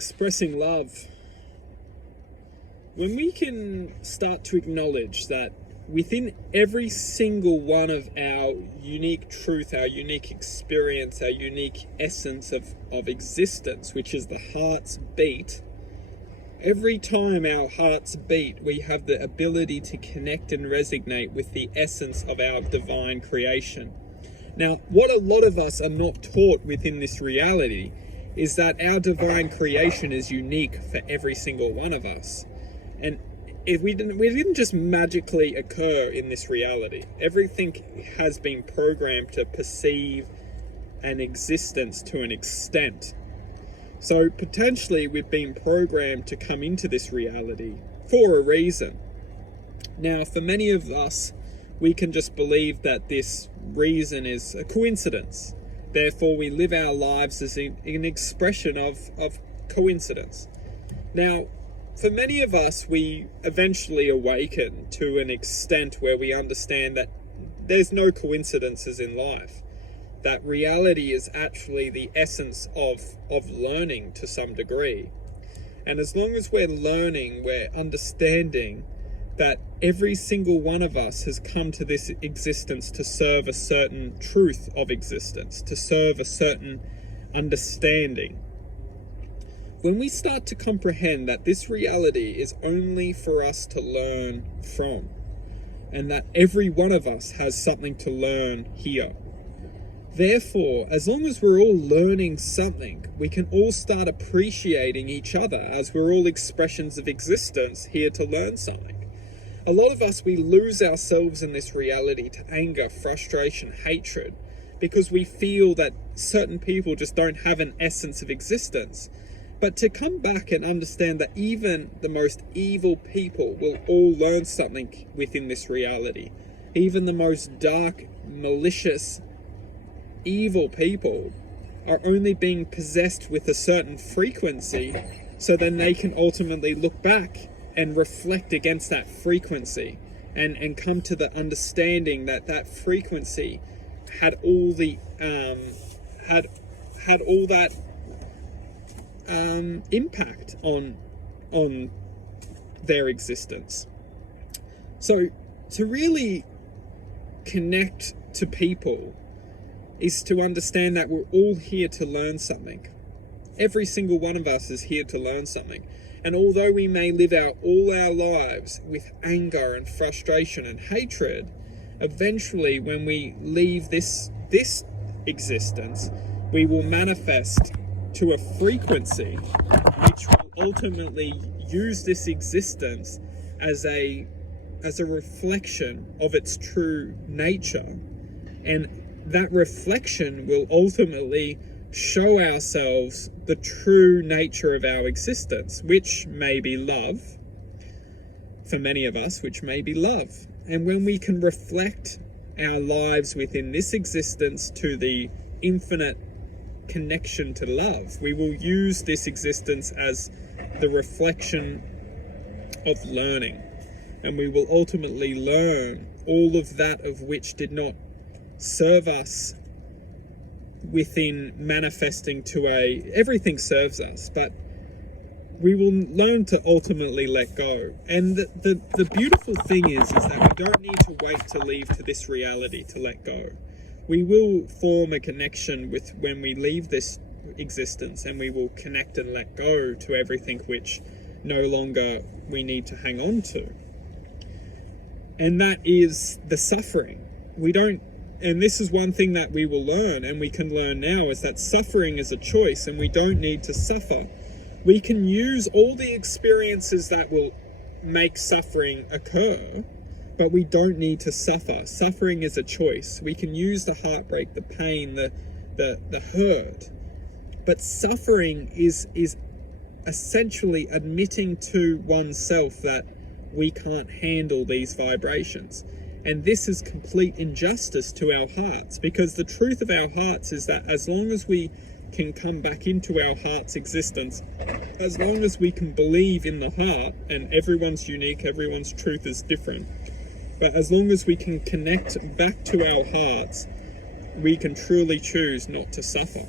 expressing love, when we can start to acknowledge that within every single one of our unique truth, our unique experience, our unique essence of existence, which is the heart's beat, every time our hearts beat, we have the ability to connect and resonate with the essence of our divine creation. Now, what a lot of us are not taught within this reality is that our divine creation is unique for every single one of us. And if we didn't just magically occur in this reality. Everything has been programmed to perceive an existence to an extent. So potentially we've been programmed to come into this reality for a reason. Now, for many of us, we can just believe that this reason is a coincidence. Therefore, we live our lives as an expression of coincidence. Now, for many of us, we eventually awaken to an extent where we understand that there's no coincidences in life. That reality is actually the essence of learning to some degree. And as long as we're learning, we're understanding that every single one of us has come to this existence to serve a certain truth of existence, to serve a certain understanding. When we start to comprehend that this reality is only for us to learn from, and that every one of us has something to learn here, therefore, as long as we're all learning something, we can all start appreciating each other as we're all expressions of existence here to learn something. A lot of us, we lose ourselves in this reality to anger, frustration, hatred, because we feel that certain people just don't have an essence of existence. But to come back and understand that even the most evil people will all learn something within this reality. Even the most dark, malicious, evil people are only being possessed with a certain frequency, so then they can ultimately look back and reflect against that frequency and come to the understanding that that frequency had all the had all that impact on their existence. So to really connect to people is to understand that we're all here to learn something. Every single one of us is here to learn something. And although we may live out all our lives with anger and frustration and hatred, eventually when we leave this existence, we will manifest to a frequency which will ultimately use this existence as a reflection of its true nature. And that reflection will ultimately show ourselves the true nature of our existence, which may be love. For many of us, which may be love. And when we can reflect our lives within this existence to the infinite connection to love, we will use this existence as the reflection of learning. And we will ultimately learn all of that of which did not serve us within manifesting to everything serves us, but we will learn to ultimately let go. And the beautiful thing is that we don't need to wait to leave to this reality to let go. We will form a connection with when we leave this existence, and we will connect and let go to everything which no longer we need to hang on to. And that is the suffering. And this is one thing that we will learn, and we can learn now, is that suffering is a choice, and we don't need to suffer. We can use all the experiences that will make suffering occur, but we don't need to suffer. Suffering is a choice. We can use the heartbreak, the pain, the hurt, but suffering is essentially admitting to oneself that we can't handle these vibrations. And this is complete injustice to our hearts, because the truth of our hearts is that as long as we can come back into our heart's existence, as long as we can believe in the heart, and everyone's unique, everyone's truth is different, but as long as we can connect back to our hearts, we can truly choose not to suffer.